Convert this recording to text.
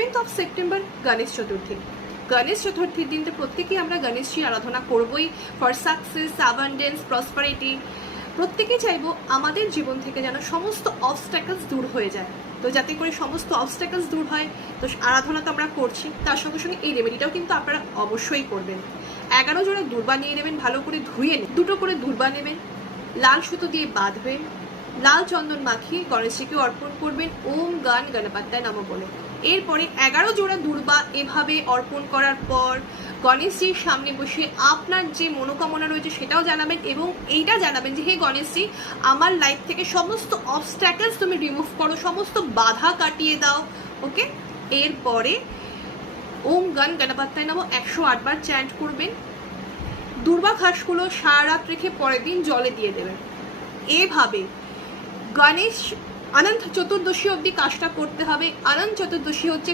11th of September Ganesh Chaturthi. Ganesh চতুর্থীর দিন তো প্রত্যেকেই আমরা গণেশজির আরাধনা করবই ফর সাকসেস, অ্যাবান্ডেন্স, প্রসপারিটি। প্রত্যেকেই চাইবো আমাদের জীবন থেকে যেন সমস্ত অবস্ট্যাকলস দূর হয়ে যায়। তো যাতে করে সমস্ত অবস্ট্যাকলস দূর হয়, তো আরাধনা তো আমরা করছি, তার সঙ্গে সঙ্গে এই রেমেডিটাও কিন্তু আপনারা অবশ্যই করবেন। 11 জোড়া দূর্বা নিয়ে নেবেন, ভালো করে ধুয়ে দুটো করে দূর্বা নেবেন, লাল সুতো দিয়ে বাঁধবেন, লাল চন্দন মাখিয়ে গণেশজিকে অর্পণ করবেন ওম গান গণপতায় নমঃ বলে। এরপরে 11 জোড়া দূর্বা এভাবে অর্পণ করার পর গণেশজির সামনে বসে আপনার যে মনোকামনা রয়েছে সেটাও জানাবেন এবং এইটা জানাবেন যে হে গণেশজি, আমার লাইফ থেকে সমস্ত অবস্ট্যাকলস তুমি রিমুভ করো, সমস্ত বাধা কাটিয়ে দাও। ওকে, এরপরে ওম গান গণপতায় নমঃ 108 বার চ্যান্ট করবেন। দূর্বা ঘাসগুলো সারা রাত রেখে পরের দিন জলে দিয়ে দেবেন। এভাবে গণেশ অনন্ত চতুর্দশী অবধি কাজটা করতে হবে। অনন্ত চতুর্দশী হচ্ছে